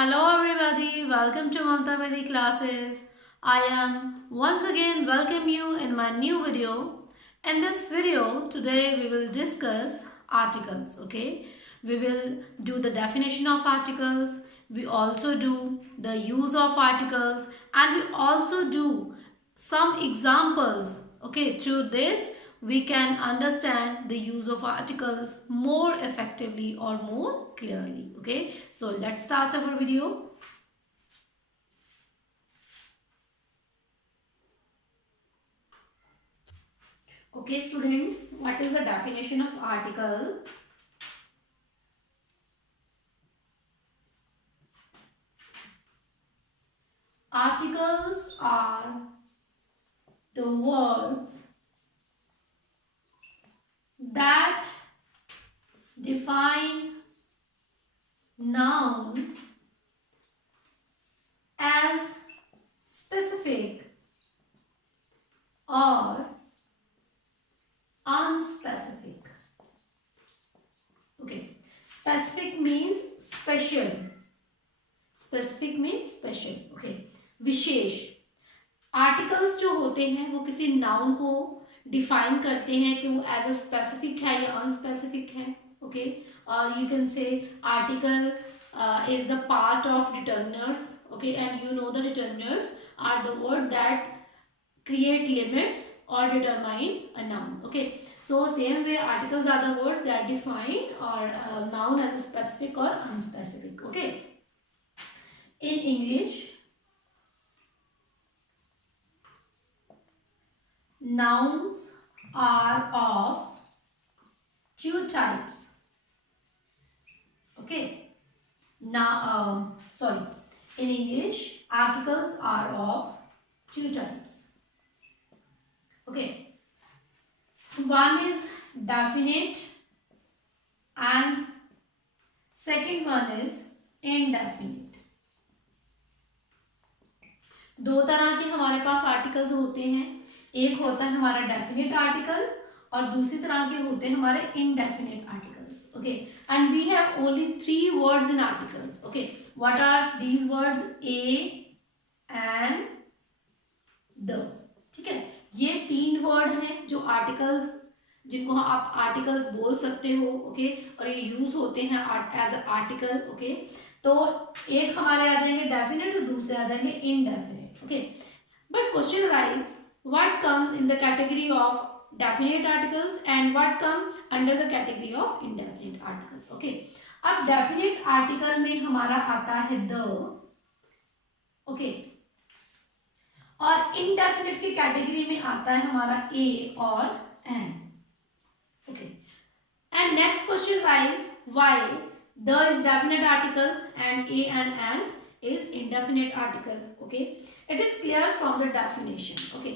Hello everybody, welcome to Mamta Medi classes. I am once again welcome you in my new video. In this video, today we will discuss articles, okay? We will do the definition of articles, we also do the use of articles, and we also do some examples, okay? Through this, we can understand the use of articles more effectively or more clearly, okay? So let's start our video. Okay students, what is the definition of article? Articles are the words that define noun as specific or unspecific. Okay, specific means special. Specific means special. Okay, wishes. Articles जो होते हैं वो किसी noun को define करते हैं कि वो एज अ स्पेसिफिक है या अनस्पेसिफिक है. Okay, you can say article is the part of determiners. Okay, and you know the determiners are the word that create limits or determine a noun. Okay, so same way articles are the words that define or noun as a specific or unspecific. Okay, in English, nouns are of two types. Okay, now sorry, in English articles are of two types. Okay, one is definite and second one is indefinite. दो तरह के हमारे पास articles होते हैं. एक होता है हमारा डेफिनेट आर्टिकल और दूसरी तरह के होते हैं हमारे indefinite articles. Okay, and we have only 3 words in articles. Okay, what are these words? A and the. ठीक है, ये 3 वर्ड हैं जो आर्टिकल्स, जिनको आप आर्टिकल्स बोल सकते हो. ओके, और ये यूज होते हैं एज अ आर्टिकल. ओके, तो एक हमारे आ जाएंगे डेफिनेट और दूसरे आ जाएंगे indefinite. Okay, but question rise, what comes in the category of definite articles and what come under the category of indefinite articles. Okay, अब definite article में हमारा आता है the. okay, और indefinite की कैटेगरी में आता है हमारा a और an. okay, and next question rise, why the is definite article and a and an is indefinite article. Okay, it is clear from the definition. Okay,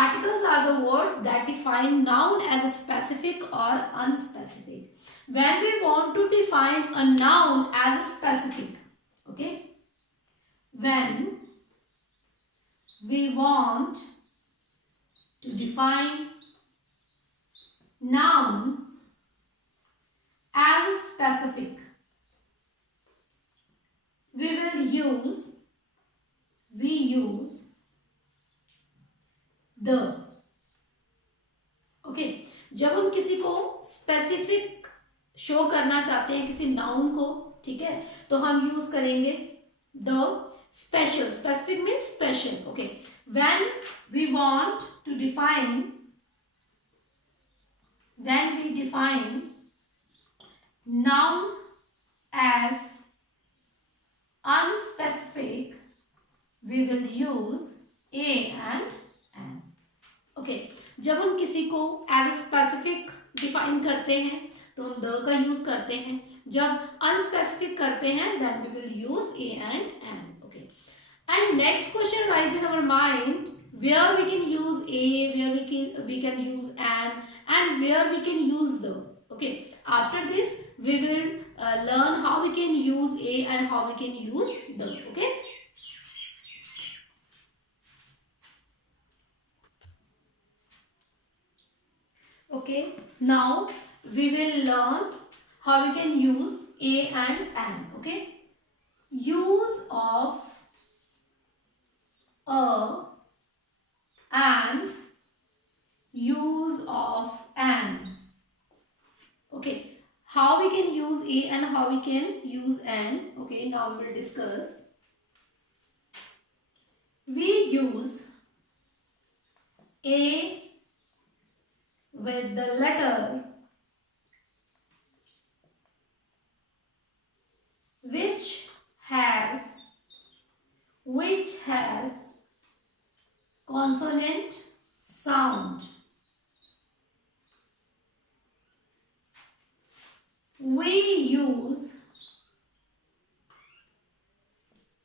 articles are the words that define noun as a specific or unspecific. When we want to define a noun as a specific, okay, when we want to define noun as a specific, we use the. Okay, जब हम किसी को specific show करना चाहते हैं किसी noun को, ठीक है, तो हम यूज करेंगे the. Special, specific means special. Okay, when we want to define, when we define noun as unspecific, we will use a and an. Okay, जब हम किसी को एज स्पेसिफिक डिफाइन करते हैं तो हम द का यूज करते हैं. जब अनस्पेसिफिक करते हैं then we will use a and an. Okay, and next question rise in our mind, where we can use a, where we can use an, and where we can use the. Okay, after this we will learn how we can use a and how we can use the. Okay, okay, now we will learn how we can use a and an. Okay, use of a and use of an. Okay, how we can use a and how we can use an. Okay, now we will discuss. We use a with the letter which has consonant sound. We use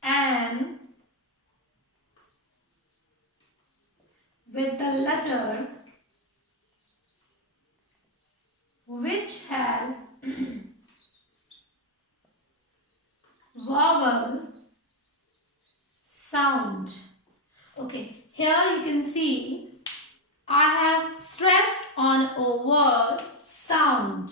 an with the letter which has vowel sound. Okay, here you can see I have stressed on a word sound.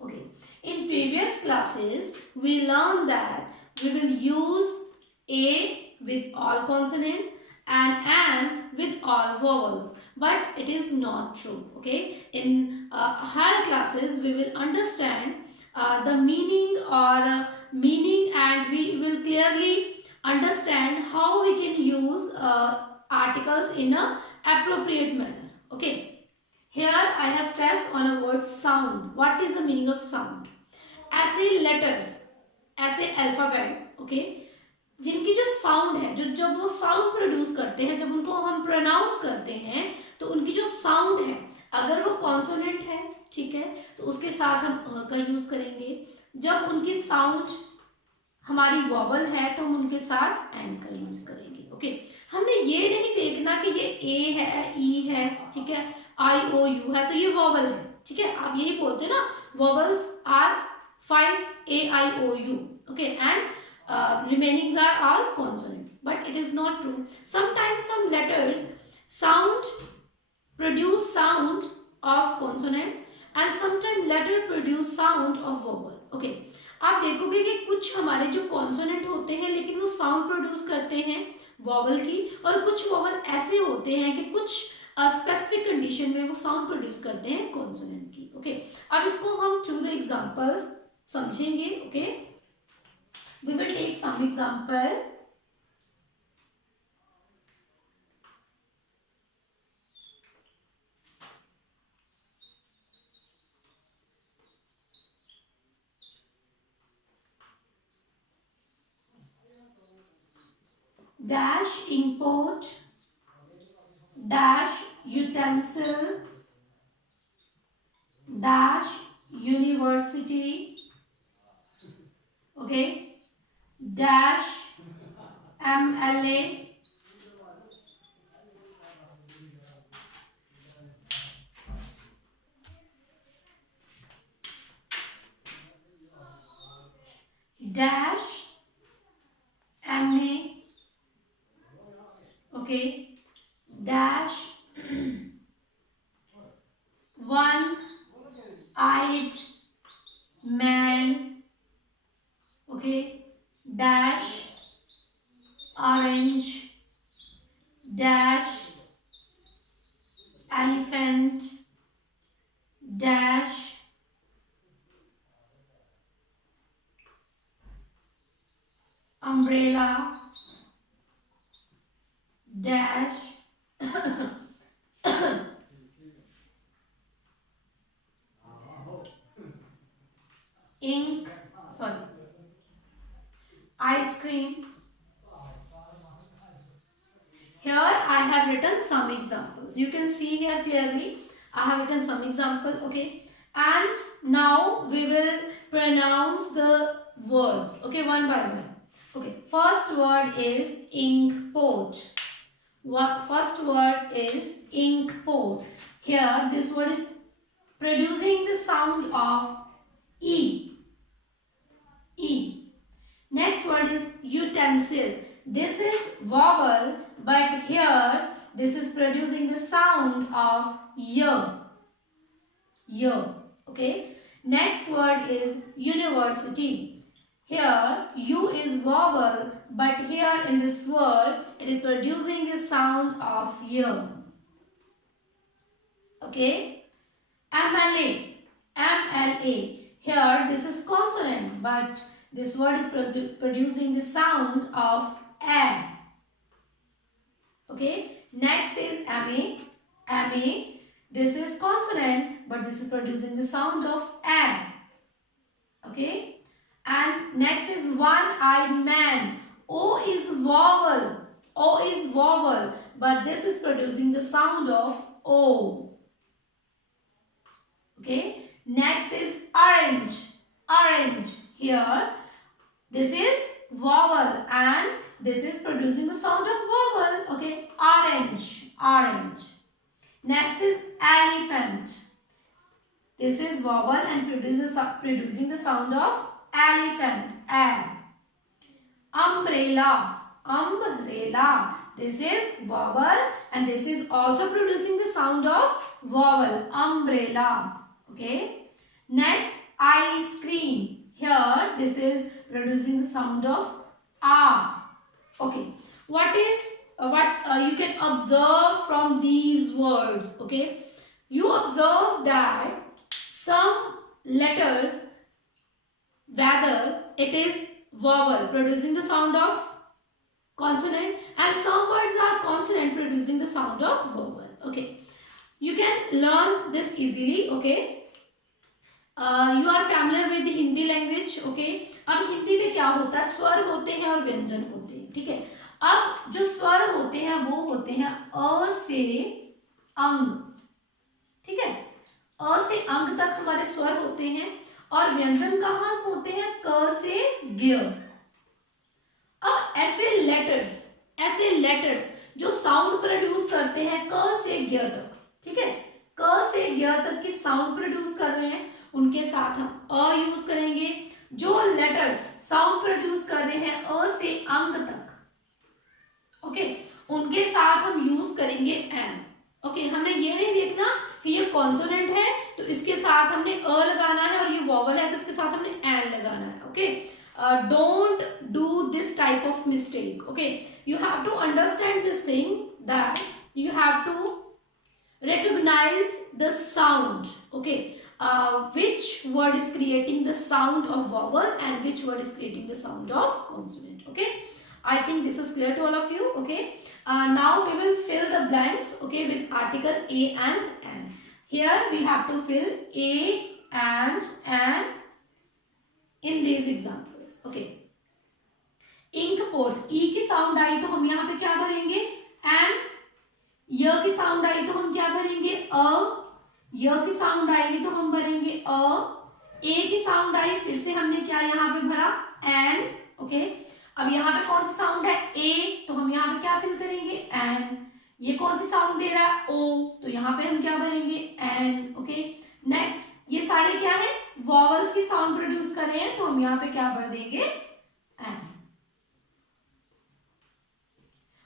Okay, in previous classes we learned that we will use a with all consonant and an with all vowels, but it is not true. Okay, in higher classes we will understand the meaning or meaning, and we will clearly understand how we can use articles in a appropriate manner. Okay, here I have stressed on a word sound. What is the meaning of sound? ऐसे letters, ऐसे alphabet, okay, जिनकी जो sound है, जो जब वो sound produce करते हैं, जब उनको हम प्रोनाउंस करते हैं तो उनकी जो साउंड है, अगर वो कॉन्सोनेंट है, ठीक है, तो उसके साथ हम अ का यूज करेंगे। जब उनकी साउंड हमारी वॉवल है तो हम उनके साथ एन का यूज करेंगे। ओके, हमने ये नहीं देखना कि ये ए है, ई है, ठीक है, आई ओ यू है तो ये वॉवल है, ठीक है, आप यही बोलते हैं ना, vowels are 5 A I O U, okay, and remainings are all consonant, but it is not true. Sometimes some letters sound produce sound of consonant and sometimes letter produce sound of vowel. Okay, आप देखोगे कि कुछ हमारे जो consonant होते हैं लेकिन वो साउंड प्रोड्यूस करते हैं वॉवल की, और कुछ वॉवल ऐसे होते हैं कि कुछ स्पेसिफिक कंडीशन में वो साउंड प्रोड्यूस करते हैं कॉन्सोनेंट की। ओके, अब इसको हम थ्रू द एग्जांपल्स समझेंगे। Okay, we will take some example. dash import, dash utensil, dash university, okay, dash MLA, dash MA, okay, dash one-eyed man, okay, dash orange, dash elephant, dash umbrella, dash ink, sorry, ice cream. Here I have written some examples. You can see here clearly I have written some example. Okay, and now we will pronounce the words, okay, one by one. Okay, first word is inkpot. First word is inkpot. Here this word is producing the sound of E. E. Next word is utensil. This is vowel, but here this is producing the sound of Y. Y. Okay. Next word is university. Here U is vowel, but here in this word it is producing the sound of Y. Okay. MLA. MLA. Here this is consonant, but this word is producing the sound of A. Okay. Next is MA. MA. This is consonant, but this is producing the sound of A. Okay. And next is one-eyed man. O is vowel. O is vowel, but this is producing the sound of O. Okay. Next is orange. Orange. Here, this is vowel and this is producing the sound of vowel. Okay. Orange. Orange. Next is elephant. This is vowel and producing the sound of elephant. Umbrella. Umbrella. This is vowel and this is also producing the sound of vowel. Umbrella. Okay. Next, ice cream. Here, this is producing the sound of A. Okay. What you can observe from these words? Okay. You observe that some letters, whether it is vowel producing the sound of consonant, and some words are consonant producing the sound of vowel. Okay. You can learn this easily. Okay. You are familiar with the Hindi language. Okay. अब हिंदी में क्या होता है, स्वर होते हैं और व्यंजन होते हैं. ठीक है. अब जो स्वर होते हैं वो होते हैं अ से अंग. ठीक है. अ से अंग तक हमारे स्वर होते हैं और व्यंजन कहाँ होते हैं, क से ग. अब ऐसे लेटर्स जो साउंड प्रोड्यूस करते हैं क से ग तक. ठीक है. क से ग तक की साउंड प्रोड्यूस कर रहे हैं, उनके साथ हम अ यूज करेंगे. जो लेटर्स साउंड प्रोड्यूस कर रहे हैं अ से अंग तक, ओके, उनके साथ हम यूज करेंगे एन. ओके. हमने ये नहीं देखना कि ये कॉन्सोनेंट है तो इसके साथ हमने अ लगाना है और ये वॉवल है तो इसके साथ हमने एन लगाना है. Okay. Don't do this type of mistake. Okay. You have to understand this thing, that you have to recognize the sound. Okay. Which word is creating the sound of vowel and which word is creating the sound of consonant. Okay. I think this is clear to all of you. Okay. Now we will fill the blanks. Okay, with article a and an. Here we have to fill a and an in these examples. Okay. Ink pot. E की sound आई तो हम यहाँ पे क्या भरेंगे, N. य की sound आई तो हम क्या भरेंगे, अ. य की साउंड आएगी तो हम भरेंगे अ. ए की साउंड आई, फिर से हमने क्या यहाँ पे भरा, एन. ओके. अब यहाँ पे कौन सी साउंड है, ए, तो हम यहाँ पे क्या फिल करेंगे, एन. ये कौन सी साउंड दे रहा है, ओ, तो यहाँ पे हम क्या भरेंगे, एन. ओके. नेक्स्ट, ये सारे क्या है, वॉवल्स की साउंड प्रोड्यूस कर रहे हैं तो हम यहाँ पे क्या भर देंगे, N.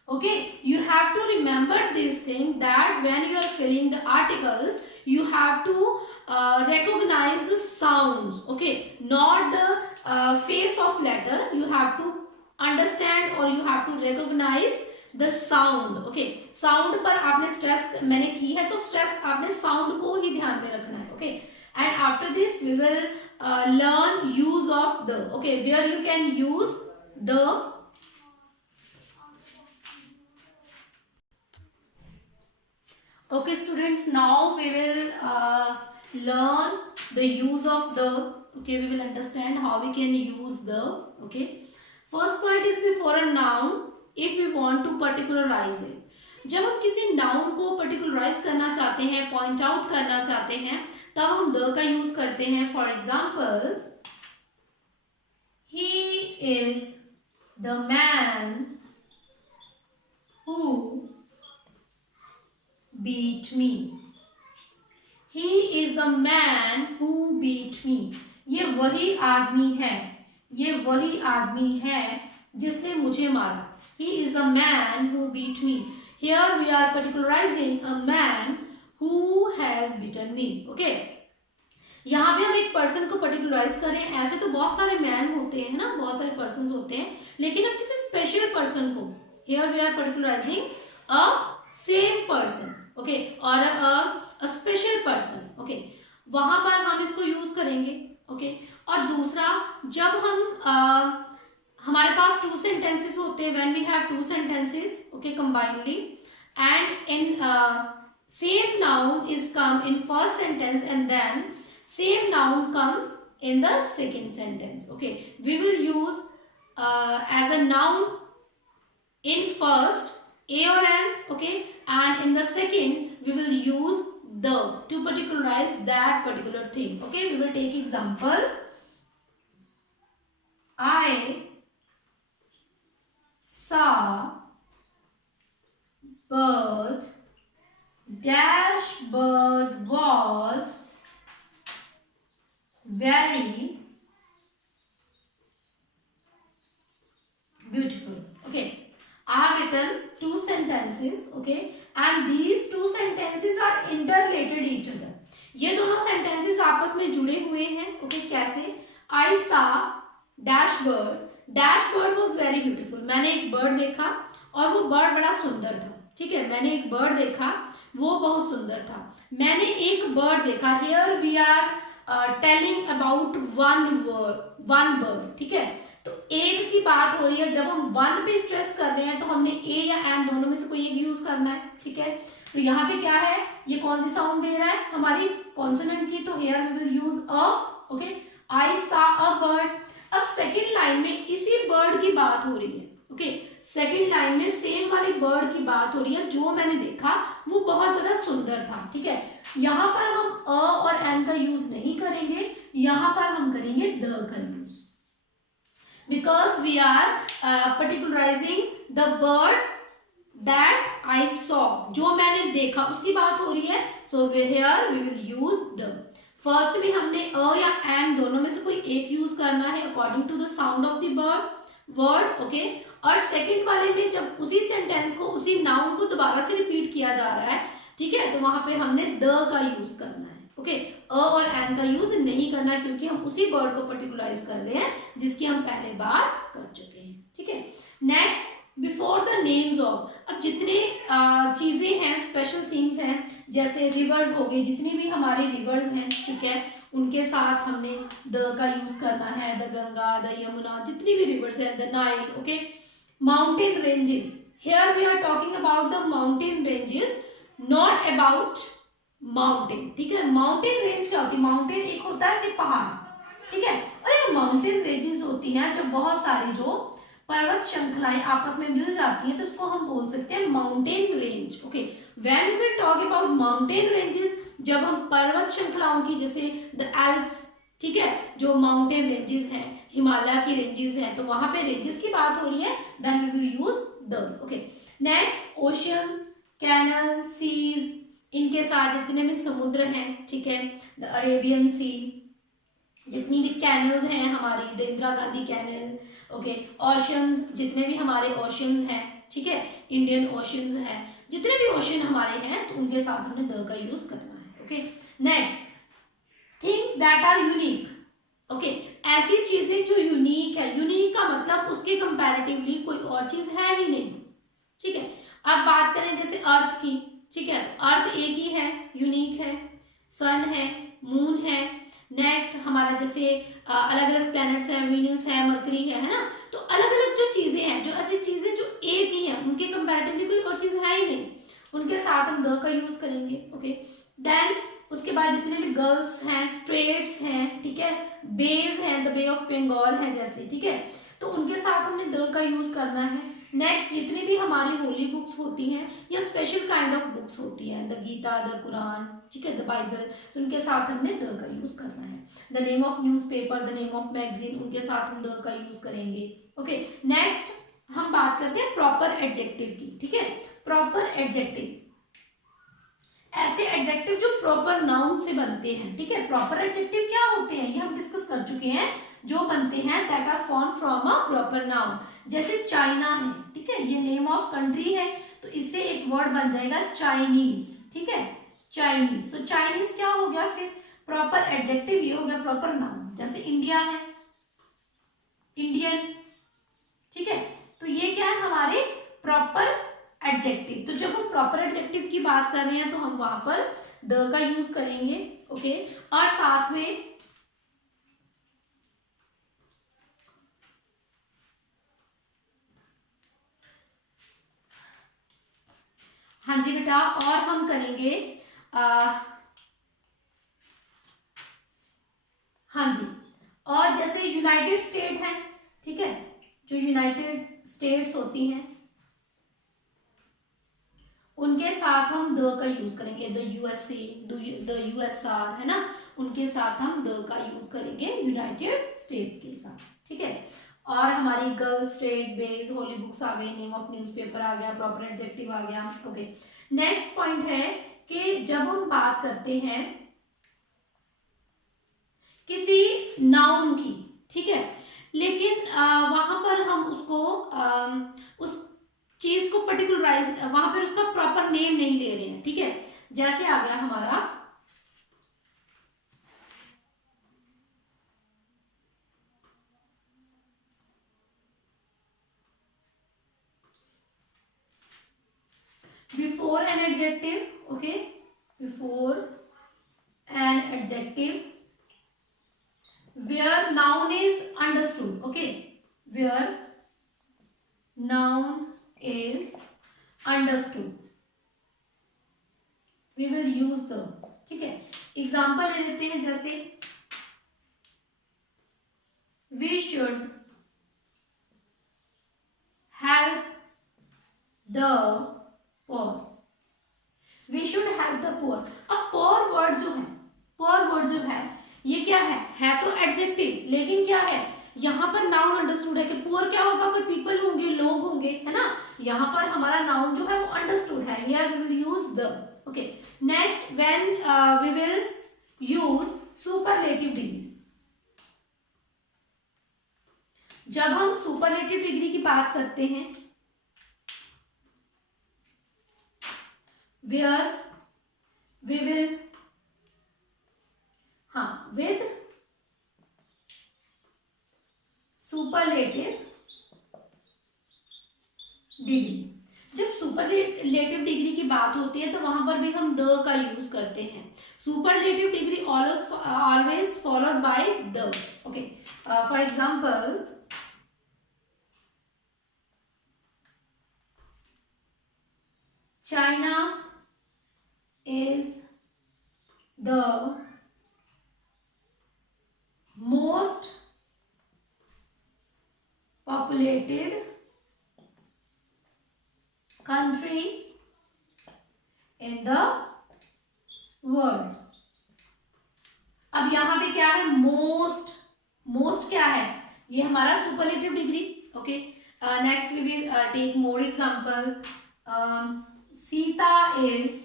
Okay, you have to remember this thing, that when you are filling the articles, you have to recognize the sounds. Okay, not the face of letter. You have to understand or you have to recognize the sound. Okay, sound पर आपने stress मैंने की है तो stress आपने sound को ही ध्यान में रखना है. Okay, and after this we will learn use of the. Okay, where you can use the. Okay students, now we will learn the use of the. Okay, we will understand how we can use the. Okay, first point is before a noun, if we want to particularize it. जब हम किसी noun को पर्टिकुलराइज करना चाहते हैं, point out करना चाहते हैं, तब हम द का यूज करते हैं. For example, he is the man who beat me. He is the man who beat me. ये वही आदमी है, ये वही आदमी है जिसने मुझे मारा. He is the man who beat me. Here we are particularizing a man who has beaten me. Okay. यहाँ पे हम एक पर्सन को पर्टिकुलराइज कर रहे हैं। ऐसे तो बहुत सारे मैन होते हैं ना, बहुत सारे पर्सन होते हैं, लेकिन हम किसी स्पेशल पर्सन को, here we are particularising a same person, okay, और अ स्पेशल पर्सन, ओके, वहां पर हम इसको यूज करेंगे, ओके। और दूसरा, जब हम हमारे पास टू सेंटेंसेस होते हैं, when we have two sentences, okay, combinely, and in same noun is come in first sentence and then same noun comes in the second sentence, okay, we will use as a noun in first a or an, okay, and in the second we will use the to particularize that particular thing, okay. We will take example, I saw bird dash bird was very beautiful, okay. I have written two sentences, okay, and these two sentences are interrelated each other. ये दोनों sentences आपस में जुड़े हुए हैं, okay, कैसे? I saw dash bird was very beautiful. मैंने एक bird देखा और वो bird बड़ा सुंदर था, ठीक है, मैंने एक bird देखा, वो बहुत सुंदर था। मैंने एक bird देखा, here we are telling about one bird, ठीक है। तो एक की बात हो रही है, जब हम वन पे स्ट्रेस कर रहे हैं तो हमने ए या एन दोनों में से कोई एक यूज करना है, ठीक है। तो यहाँ पे क्या है, ये कौन सी साउंड दे रहा है, हमारी कॉन्सोनेंट की, तो here we will use a, okay, I saw a bird. अब सेकेंड लाइन में इसी बर्ड की बात हो रही है, ओके, सेकेंड लाइन में सेम वाली बर्ड की बात हो रही है, जो मैंने देखा वो बहुत ज्यादा सुंदर था, ठीक है। यहाँ पर हम अ और एन का यूज नहीं करेंगे, यहाँ पर हम करेंगे द का use, because we are particularizing the bird that I saw, जो मैंने देखा उसकी बात हो रही है, so here we will use the। First में हमने अ या एन दोनों में से कोई एक यूज करना है according to the sound of the word, okay. और सेकंड वाले में जब उसी सेंटेंस को, उसी नाउन को दोबारा से रिपीट किया जा रहा है, ठीक है, तो वहां पे हमने द का यूज करना है, ओके। अ और एन का यूज नहीं करना है, क्योंकि हम उसी वर्ड को पर्टिकुलराइज कर रहे हैं जिसकी हम पहले बार कर चुके हैं, ठीक है। Next, before the names of, अब जितने चीजें हैं, स्पेशल थिंग्स हैं, जैसे रिवर्स हो गए, जितनी भी हमारी रिवर्स हैं, ठीक है, उनके साथ हमने द का यूज करना है, द गंगा, द यमुना, जितनी भी रिवर्स है, the Nile, okay. Mountain ranges, here we are talking about the mountain ranges, not about mountain, ठीक है। माउंटेन रेंज क्या होती है, माउंटेन एक होता है सिर्फ पहाड़, ठीक है, और एक माउंटेन रेंजेस होती हैं जब बहुत सारी जो पर्वत श्रृंखलाएं आपस में मिल जाती हैं, तो उसको हम बोल सकते हैं mountain range, okay. When we will talk about mountain ranges, जब हम पर्वत श्रृंखलाओं की, जैसे द एल्प्स, ठीक है, जो माउंटेन रेंजेस हैं, हिमालय की रेंजेस हैं, तो वहां पे रेंजेस की बात हो रही है, then we will use the, okay. Next, oceans, canal, seas, इनके साथ जितने भी समुद्र हैं, ठीक है, द अरेबियन सी, जितनी भी कैनल्स हैं हमारी, the Indira Gandhi canal, okay. Oceans, जितने भी हमारे ओशंस हैं, ठीक है, इंडियन ओशंस हैं, जितने भी ओशन हमारे हैं, तो उनके साथ हमने द का यूज करना है, okay. Next, things that are unique, okay, ऐसी चीजें जो यूनिक है, यूनिक का मतलब उसके कंपैरेटिवली कोई और चीज है ही नहीं, ठीक है। अब बात करें जैसे अर्थ की, ठीक है, तो अर्थ एक ही है, यूनिक है, सन है, मून है। नेक्स्ट, हमारा जैसे अलग अलग प्लैनेट्स हैं, वीनस है, मरकरी है ना, तो अलग अलग जो चीजें हैं, जो ऐसी चीजें जो एक ही हैं, उनके कंपैरेटिवली कोई और चीज है ही नहीं, उनके साथ हम द का यूज करेंगे, ओके। देन उसके बाद जितने भी गर्ल्स हैं, स्ट्रेट्स हैं, ठीक है, बेज हैं, द बे ऑफ बंगाल है जैसे, ठीक है, तो उनके साथ हमने द का यूज करना है। नेक्स्ट, जितनी भी हमारी होली बुक्स होती हैं या स्पेशल काइंड ऑफ बुक्स होती हैं, द गीता, द कुरान, ठीक है, द बाइबल, तो उनके साथ हमने द का यूज करना है। The name of newspaper, the name of magazine, उनके साथ हम द का यूज करेंगे, ओके। नेक्स्ट, हम बात करते हैं प्रॉपर एडजेक्टिव की, ठीक है। प्रॉपर एडजेक्टिव, ऐसे एडजेक्टिव जो प्रॉपर नाउन से बनते हैं, ठीक है। प्रॉपर एडजेक्टिव क्या होते हैं, ये हम डिस्कस कर चुके हैं, जो बनते हैं that are form from a proper noun. जैसे चाइना है, ठीक है, ये नेम ऑफ कंट्री है, तो इससे एक वर्ड बन जाएगा चाइनीज, ठीक है, चाइनीज। तो चाइनीज क्या हो गया फिर, प्रॉपर एडजेक्टिव ये हो गया प्रॉपर नाउन, जैसे इंडिया है, इंडियन, ठीक है। तो ये क्या है हमारे प्रॉपर एडजेक्टिव। तो जब हम प्रॉपर एडजेक्टिव की बात कर रहे हैं तो हम वहां पर द का यूज करेंगे, ओके। और साथ में हाँ जी बेटा, और हम करेंगे हाँ जी, और जैसे यूनाइटेड स्टेट है, ठीक है, जो यूनाइटेड स्टेट्स होती हैं उनके साथ हम द का यूज करेंगे, द यूएसए, द यूएसआर, है ना, उनके साथ हम द का यूज करेंगे यूनाइटेड स्टेट्स के साथ, ठीक है। और हमारी girl, state, base, holy books आ गई, नेम ऑफ न्यूज़पेपर आ गया, प्रॉपर एडजेक्टिव आ गया, ओके। नेक्स्ट पॉइंट है कि जब हम बात करते हैं किसी नाउन की, ठीक है, लेकिन वहां पर हम उसको उस चीज को पर्टिकुलराइज, वहां पर उसका प्रॉपर नेम नहीं ले रहे हैं, ठीक है। जैसे आ गया हमारा before an adjective, okay, before an adjective where noun is understood, okay, where noun is understood we will use the, ठीक है। एग्जाम्पल ले लेते हैं, जैसे we should help the poor, we should help the poor। अब poor word जो है, poor word जो है ये क्या है तो एडजेक्टिव, लेकिन क्या है यहाँ पर नाउन अंडरस्टूड है कि पुअर क्या होगा, कोई पीपल होंगे, लोग होंगे, है ना। यहाँ पर हमारा नाउन जो है वो अंडरस्टूड है, here we will use the, okay. Next when we will use superlative degree, जब हम सुपरलेटिव डिग्री की बात करते हैं where we will, हाँ, with सुपरलेटिव डिग्री। जब सुपरलेटिव डिग्री की बात होती है तो वहां पर भी हम द का यूज करते हैं। Superlative degree always followed by the, okay. For example China is the most populated country in the world। अब यहां पे क्या है, मोस्ट, मोस्ट क्या है, ये हमारा superlative degree, okay. Next we will take more example, Sita is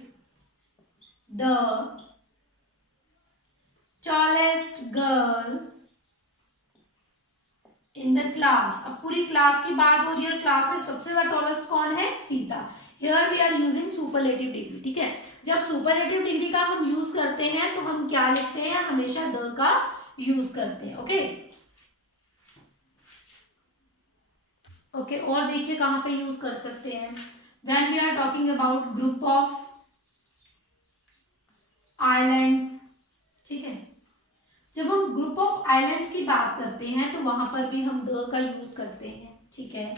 the tallest girl in the class. अब पूरी क्लास की बात हो रही है, क्लास में सबसे ज्यादा टॉलेस्ट कौन है, Sita. Here we are using superlative degree, ठीक है। जब सुपरलेटिव डिग्री का हम यूज करते हैं तो हम क्या लिखते हैं, हमेशा द का यूज करते हैं, ओके। ओके, और देखिए कहां पे यूज कर सकते हैं, when we are talking about group of islands, ठीक है। जब हम ग्रुप ऑफ आइलैंड्स की बात करते हैं तो वहां पर भी हम द का यूज करते हैं, ठीक है।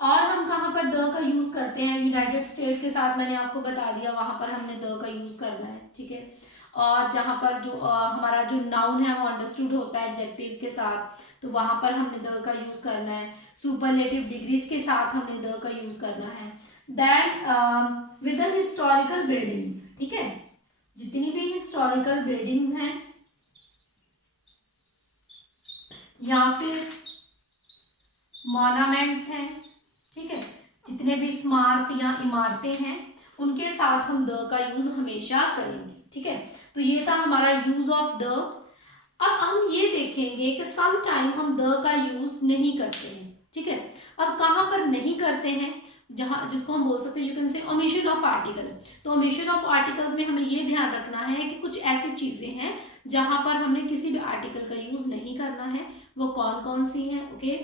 और हम कहां पर द का यूज करते हैं, यूनाइटेड स्टेट के साथ मैंने आपको बता दिया, वहां पर हमने द का यूज करना है, ठीक है। और जहां पर जो हमारा जो नाउन है वो अंडरस्टूड होता है एडजेक्टिव के साथ, तो वहां पर हमने द का यूज करना है। सुपरलेटिव डिग्रीज के साथ हमने द का यूज करना है। That with the historical buildings, ठीक है, जितनी भी हिस्टोरिकल बिल्डिंग्स हैं या फिर मॉन्यूमेंट्स हैं, ठीक है, जितने भी स्मारक या इमारतें हैं उनके साथ हम द का यूज हमेशा करेंगे, ठीक है। तो ये था हमारा यूज ऑफ द। अब हम ये देखेंगे कि सम टाइम हम द का यूज नहीं करते हैं, ठीक है। अब कहाँ पर नहीं करते हैं, जहां जिसको हम बोल सकते हैं, you can say omission of article. तो ओमिशन ऑफ आर्टिकल्स में हमें ये ध्यान रखना है कि कुछ ऐसी चीजें हैं जहां पर हमने किसी भी आर्टिकल का यूज नहीं करना है वो कौन कौन सी हैं। Okay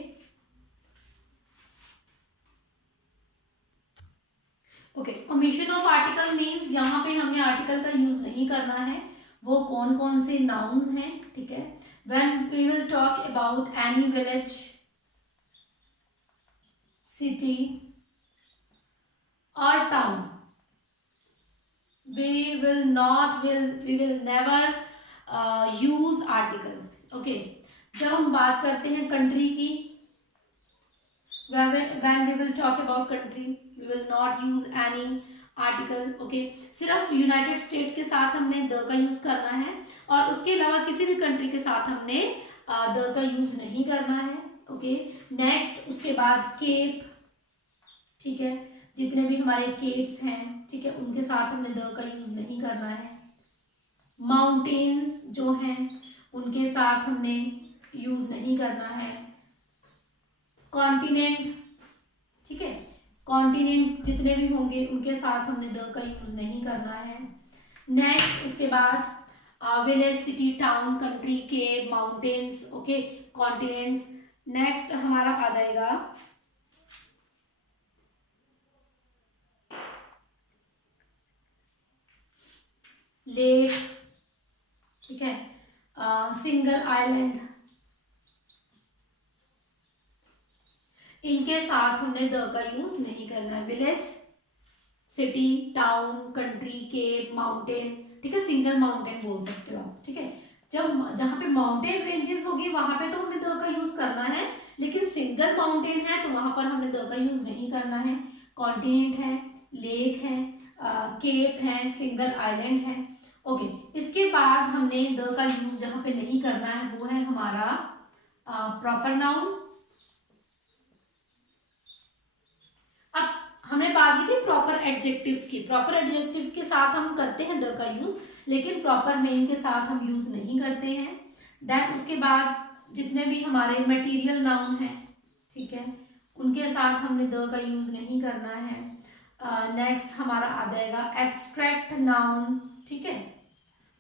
okay, omission of article means यहाँ पे हमने आर्टिकल का यूज नहीं करना है, वो कौन कौन से नाउन्स हैं। ठीक है, when we will talk about any village, city or town, we will never use article. Okay, जब हम बात करते हैं कंट्री की, when we will talk about country, we will not use any article. Okay, सिर्फ यूनाइटेड स्टेट के साथ हमने द का यूज करना है और उसके अलावा किसी भी कंट्री के साथ हमने द का यूज नहीं करना है। ओके, नेक्स्ट उसके बाद केप, ठीक है, जितने भी हमारे केप्स हैं, ठीक है, उनके साथ हमने द का यूज नहीं करना है। माउंटेन्स जो हैं उनके साथ हमने यूज नहीं करना है। कॉन्टिनेंट, ठीक है, कॉन्टिनेंट्स जितने भी होंगे उनके साथ हमने द का यूज नहीं करना है। नेक्स्ट उसके बाद village, city, town, country, cape, mountains, okay, continents. Next हमारा आ जाएगा लेक, ठीक है, सिंगल आइलैंड, इनके साथ हमने द का यूज नहीं करना है। Village, city, town, country, cape, mountain, ठीक है, सिंगल माउंटेन बोल सकते हो आप। ठीक है, जब जहां पे माउंटेन रेंजेस होगी वहां पे तो हमें द का यूज करना है, लेकिन सिंगल माउंटेन है तो वहां पर हमने द का यूज नहीं करना है। कॉन्टिनेंट है, लेक है, केप है, सिंगल आइलैंड है। ओके, इसके बाद हमने द का यूज जहां पे नहीं करना है वो है हमारा प्रॉपर नाउन। अब हमने बात की थी प्रॉपर एडजेक्टिव्स की, प्रॉपर एडजेक्टिव के साथ हम करते हैं द का यूज, लेकिन प्रॉपर नेम के साथ हम यूज नहीं करते हैं। देन उसके बाद जितने भी हमारे मटेरियल नाउन हैं, ठीक है, उनके साथ हमने द का यूज नहीं करना है। नेक्स्ट हमारा आ जाएगा एब्स्ट्रैक्ट नाउन, ठीक है,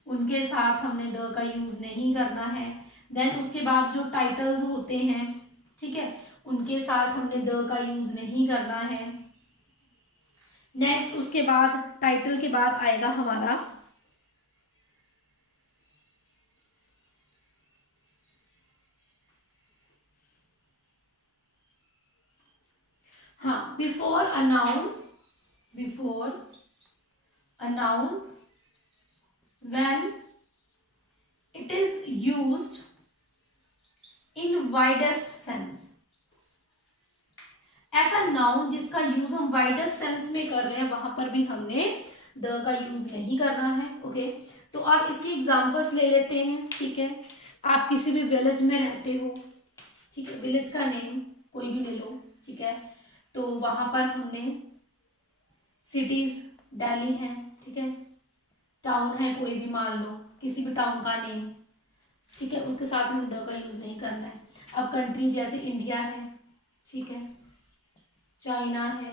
उनके साथ हमने द का यूज नहीं करना है। देन उसके बाद जो टाइटल्स होते हैं, ठीक है, उनके साथ हमने द का यूज नहीं करना है। नेक्स्ट उसके बाद टाइटल के बाद आएगा हमारा हाँ, before a noun when it is used in widest sense, ऐसा नाउन जिसका यूज हम वाइडेस्ट सेंस में कर रहे हैं वहां पर भी हमने द का यूज नहीं करना है। ओके, तो आप इसकी एग्जांपल्स ले लेते हैं। ठीक है, आप किसी भी विलेज में रहते हो, ठीक है, विलेज का नेम कोई भी ले लो, ठीक है, तो वहां पर हमने सिटीज दिल्ली है, ठीक है, टाउन है कोई भी, मान लो किसी भी टाउन का नेम, ठीक है, उसके साथ हमें द का यूज नहीं करना है। अब कंट्री जैसे इंडिया है, ठीक है, चाइना है,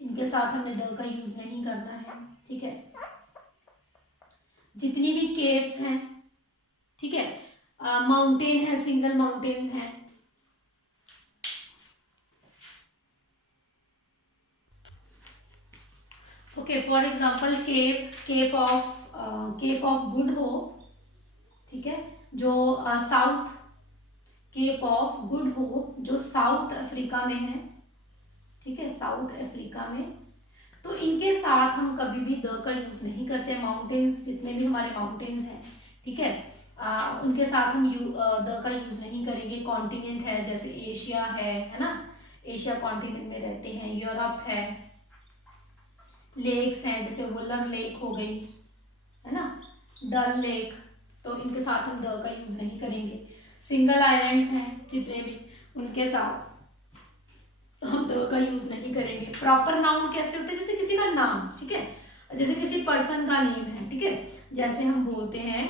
इनके साथ हमने द का यूज नहीं करना है। ठीक है, जितनी भी केव्स हैं, ठीक है, माउंटेन है, सिंगल माउंटेन्स हैं, okay, for example cape of good hope, ठीक है, जो south cape of good hope जो साउथ अफ्रीका में है, ठीक है, साउथ अफ्रीका में, तो इनके साथ हम कभी भी द का यूज नहीं करते। माउंटेन्स जितने भी हमारे माउंटेन्स हैं, ठीक है, उनके साथ हम द का यूज नहीं करेंगे। कॉन्टिनेंट है जैसे एशिया है ना, एशिया कॉन्टिनेंट में रहते हैं, यूरोप है, लेक्स हैं जैसे वुलर लेक हो गई, है ना, डल लेक, तो इनके साथ हम द का यूज नहीं करेंगे। सिंगल आइलैंड्स हैं जितने भी, उनके साथ तो हम द का यूज नहीं करेंगे। प्रॉपर नाउन कैसे होते हैं, जैसे किसी का नाम, ठीक है, जैसे किसी पर्सन का नेम है, ठीक है, जैसे हम बोलते हैं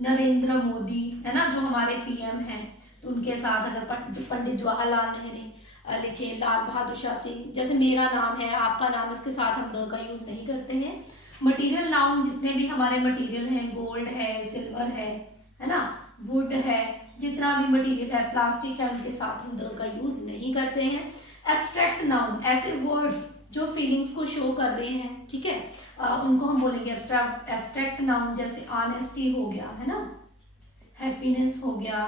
नरेंद्र मोदी, है ना, जो हमारे पीएम हैं, तो उनके साथ अगर पंडित जवाहरलाल नेहरू लिखे, लाल बहादुर शास्त्री, जैसे मेरा नाम है, आपका नाम, इसके साथ हम द का यूज नहीं करते हैं। मटेरियल नाउन जितने भी हमारे मटेरियल हैं, गोल्ड है, सिल्वर है ना, वुड है, जितना भी मटेरियल है, प्लास्टिक है, उनके साथ हम द का यूज नहीं करते हैं। एब्स्ट्रैक्ट नाउन, ऐसे वर्ड्स जो फीलिंग्स को शो कर रहे हैं, ठीक है, उनको हम बोलेंगे एब्स्ट्रैक्ट नाउन। जैसे ऑनेस्टी हो गया, है ना, हैप्पीनेस हो गया,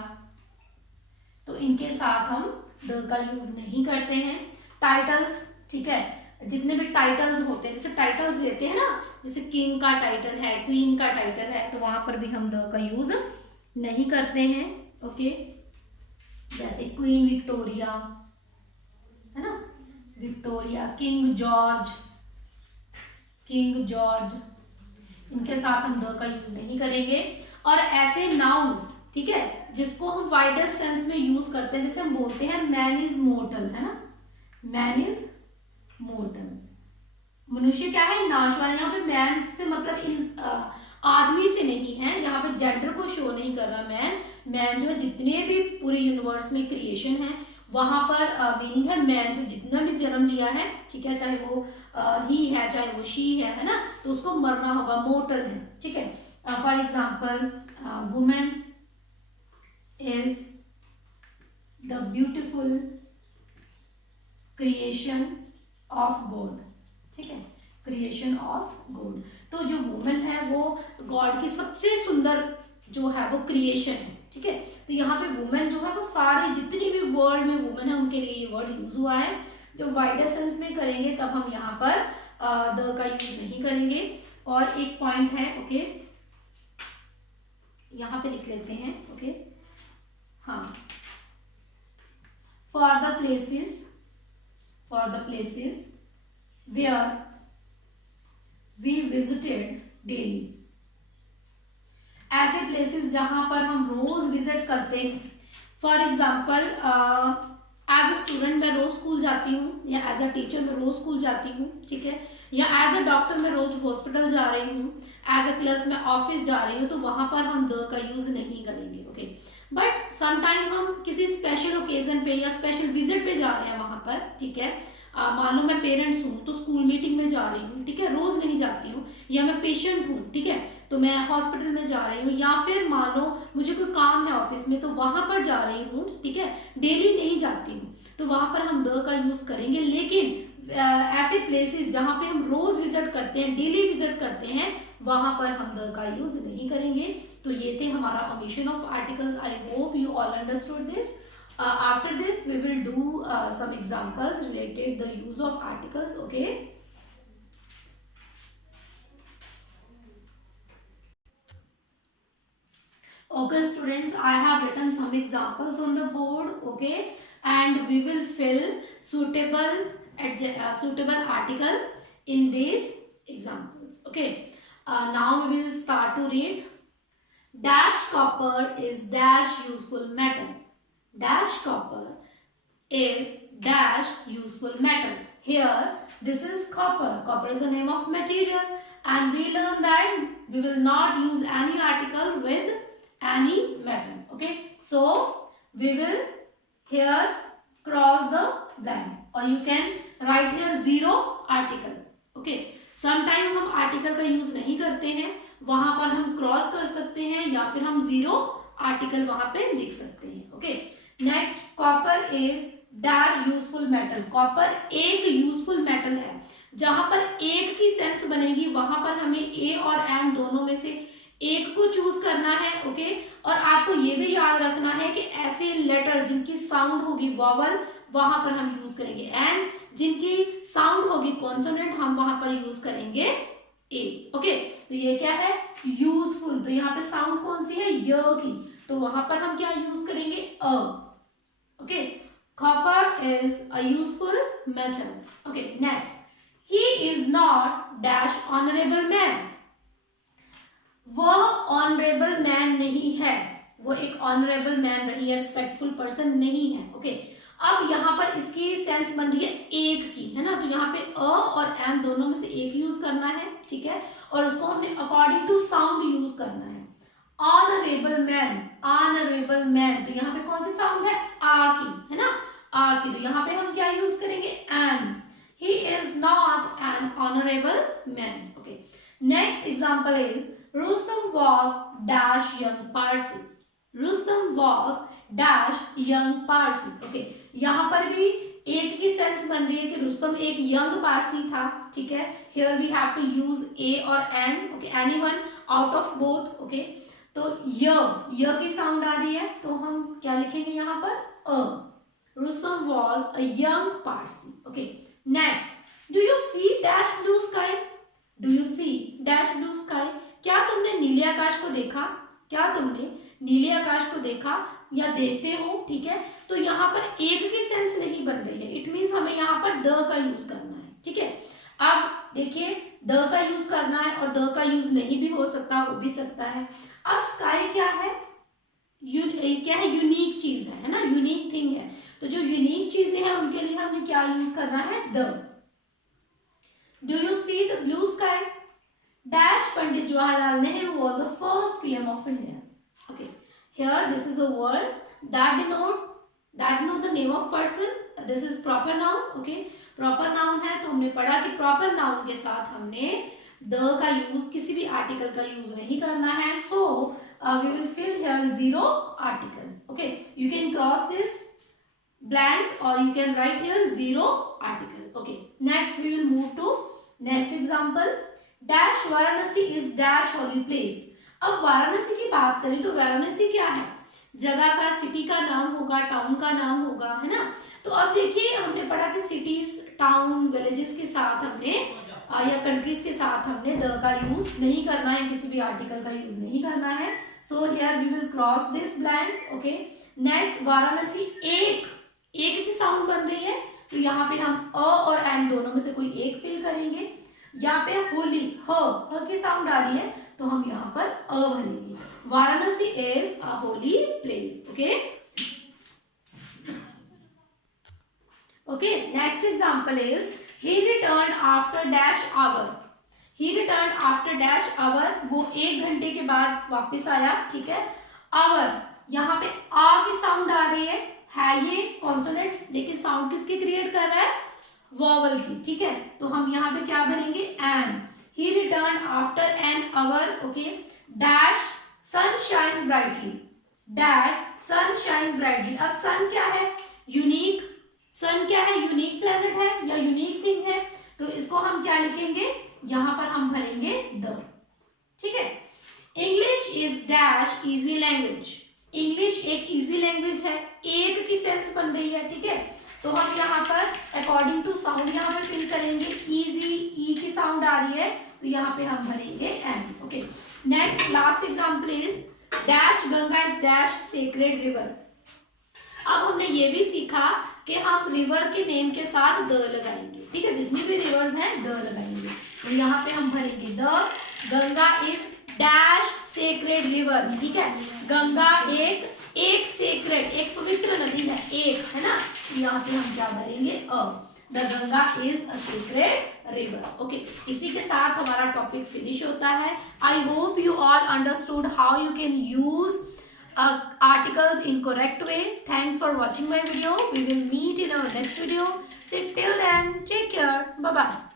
तो इनके साथ हम द का यूज नहीं करते हैं। टाइटल्स, ठीक है, जितने भी टाइटल्स होते हैं, जैसे टाइटल्स लेते हैं ना, जैसे किंग का टाइटल है, क्वीन का टाइटल है, तो वहां पर भी हम द का यूज नहीं करते हैं। ओके, जैसे क्वीन विक्टोरिया, है ना, Victoria, king George, king George, इनके साथ हम द का यूज नहीं करेंगे। और ऐसे नाउन, ठीक है, जिसको हम वाइडेस्ट सेंस में यूज करते हैं, जैसे हम बोलते हैं मैन इज मोर्टल, है ना, मैन इज मोर्टल, मनुष्य क्या है, नाशवान। यहाँ पे मैन से मतलब आदमी से नहीं है, यहाँ पे जेंडर को शो नहीं कर रहा। मैन जो है, जितने भी पूरे यूनिवर्स में क्रिएशन है, वहां पर मीनिंग है मैन से, जितना भी जन्म लिया है, ठीक है, चाहे वो ही है, चाहे वो शी है ना, तो उसको मरना होगा, मोर्टल है, ठीक है। For example, women is the beautiful creation of God, ठीक है, क्रिएशन ऑफ गॉड। तो जो वुमेन है वो गॉड की सबसे सुंदर जो है वो क्रिएशन है, ठीक है। तो यहाँ पे वुमेन जो है वो सारे जितनी भी वर्ल्ड में वुमेन है उनके लिए ये वर्ड यूज हुआ है। जब वाइडर सेंस में करेंगे तब हम यहाँ पर द का यूज नहीं करेंगे। और एक पॉइंट है, ओके, यहाँ पे लिख लेते हैं, ओके, हाँ, for the places where we visited daily, ऐसे प्लेसेस जहां पर हम रोज विजिट करते हैं। For example, as a student मैं रोज स्कूल जाती हूँ, या एज अ टीचर मैं रोज स्कूल जाती हूँ, ठीक है, या एज अ डॉक्टर मैं रोज हॉस्पिटल जा रही हूँ, एज अ क्लर्क मैं ऑफिस जा रही हूँ, तो वहां पर हम द का यूज नहीं करेंगे। ओके, बट समटाइम हम किसी स्पेशल ओकेजन पे या स्पेशल विजिट पे जा रहे हैं वहां पर, ठीक है, मान लो मैं पेरेंट्स हूँ तो स्कूल मीटिंग में जा रही हूँ, ठीक है, रोज नहीं जाती हूँ, या मैं पेशेंट हूँ, ठीक है, तो मैं हॉस्पिटल में जा रही हूँ, या फिर मान लो मुझे कोई काम है ऑफिस में तो वहां पर जा रही हूँ, ठीक है, डेली नहीं जाती हूँ, तो वहां पर हम द का यूज करेंगे। लेकिन ऐसे प्लेसेस जहां पे हम रोज विजिट करते हैं, डेली विजिट करते हैं, वहां पर हम द का यूज नहीं करेंगे। तो ये थे हमारा omission of articles. I hope you all understood this. After this we will do some examples related the use of articles. Okay, students, I have written some examples on the board, okay, and we will fill suitable article in these examples. Okay, now we will start to read. Dash copper is dash useful metal. Dash copper is dash useful metal. Here this is copper. Copper is the name of material, and we learn that we will not use any article with any metal. Okay, so we will here cross the blank, or you can write here zero article. Okay, sometime हम article का use नहीं करते हैं, वहां पर हम cross कर सकते हैं, या फिर हम जीरो आर्टिकल वहां पे लिख सकते हैं। Okay, next, copper is dash useful metal. Copper एक यूजफुल मेटल है। जहां पर एक की सेंस बनेगी वहां पर हमें ए और एन दोनों में से एक को चूज करना है। ओके, और आपको ये भी याद रखना है कि ऐसे लेटर्स जिनकी साउंड होगी वॉवल, वहां पर हम यूज करेंगे एन, जिनकी साउंड होगी कॉन्सोनेंट, हम वहां पर यूज करेंगे ए। ओके, तो ये क्या है, यूजफुल। तो यहाँ पे साउंड कौन सी है, य की, तो वहां पर हम क्या यूज करेंगे, a. Okay, copper is a useful metal. Okay, next, he is not dash honourable man. वह ऑनरेबल मैन नहीं है, वो एक ऑनरेबल मैन नहीं है, रिस्पेक्टफुल पर्सन नहीं है। ओके, अब यहाँ पर इसकी सेंस बन रही है एक की, है ना, तो यहाँ पे अ और एन दोनों में से एक यूज करना है, ठीक है, और उसको हमने अकॉर्डिंग टू साउंड यूज करना है। ऑनरेबल मैन, ऑनरेबल मैन, तो यहाँ पे कौन सी साउंड है, आ की, है ना, आ की, तो यहाँ पे हम क्या यूज करेंगे, an. He is not an honourable man. Okay, next example is Rustam was dash young Parsi. Rustam was dash young Parsi. Okay, यहाँ पर भी एक की सेंस बन रही है कि रुस्तम एक यंग पारसी था, ठीक है। Here we have to use a और an, okay, anyone out of both, okay. तो य की साउंड आ रही है तो हम क्या लिखेंगे यहाँ पर, a. Rustam was a young Parsi. Okay, next, do you see dash blue sky. Do you see dash blue sky, क्या तुमने नीले आकाश को देखा, क्या तुमने नीले आकाश को देखा या देखते हो, ठीक है। तो यहाँ पर एक की सेंस नहीं बन रही है, इट मीन्स हमें यहाँ पर द का यूज करना है, ठीक है। अब देखिए द का यूज करना है और द का यूज नहीं भी हो सकता, हो भी सकता है। अब स्काई क्या है, क्या है, यूनिक चीज है ना, यूनिक थिंग है। तो जो यूनिक चीजें हैं उनके लिए हमने क्या यूज करना है, the. Do you see the blue sky dash Pandit Jawaharlal Nehru was the first PM of India. Okay, here this is a word that denote the name of person. This is proper noun. Okay, proper noun है तो हमने पढ़ा कि proper noun के साथ हमने the का use, किसी भी आर्टिकल का यूज नहीं करना है। So we will fill here zero article. Okay, you can cross this blank or you can write here zero article. Okay, next we will move to next example. Dash Varanasi is dash holy place. अब वाराणसी की बात करें तो वाराणसी क्या है, जगह का, city का नाम होगा, टाउन का नाम होगा, है ना। तो अब देखिए हमने पढ़ा कि सिटीज, टाउन, विलेजेस के साथ हमने या कंट्रीज के साथ हमने द का यूज नहीं करना है, किसी भी आर्टिकल का यूज नहीं करना है। So here we will cross this blank. Okay, next, Varanasi एक की साउंड बन रही है तो यहाँ पे हम अ और एन दोनों में से कोई एक फिल करेंगे। यहाँ पे होली, ह की साउंड आ रही है तो हम यहाँ पर अ भरेंगे। Varanasi is a holy place. Okay, okay, next example is he return after dash hour. He return after dash hour, वो 1 घंटे के बाद वापस आया, ठीक है। आवर, यहाँ पे आ की साउंड आ रही है ये कॉन्सोनेंट, लेकिन साउंड किसकी क्रिएट कर रहा है, वॉवल की, ठीक है। तो हम यहाँ पे क्या भरेंगे, N. He returned after an hour. Okay. Dash sun shines brightly. Dash sun shines brightly. अब sun क्या है, यूनिक। sun क्या है, यूनिक प्लेनेट है या यूनिक थिंग है, तो इसको हम क्या लिखेंगे, यहाँ पर हम भरेंगे द, ठीक है। English is dash easy language. English एक इजी लैंग्वेज है, एक की सेंस बन रही है, ठीक है। तो हम यहाँ पर अकॉर्डिंग टू साउंड यहाँ पे फिल करेंगे, इजी, ई की साउंड आ रही है तो यहाँ पे हम भरेंगे an. Okay, next, last example is dash Ganga is dash sacred river. अब हमने ये भी सीखा कि हम रिवर के नेम के साथ द लगाएंगे, ठीक है, जितनी भी रिवर्स हैं द लगाएंगे। तो यहाँ पे हम भरेंगे the, Ganga is dash sacred river, ठीक है। गंगा एक सेक्रेड, एक पवित्र नदी है, एक है ना, यहाँ पे हम क्या भरेंगे, a. The Ganga is a sacred river. Okay, इसी के साथ हमारा टॉपिक फिनिश होता है। I hope you all understood how you can use articles in correct way. Thanks for watching my video. We will meet in our next video. Till then, take care. Bye bye.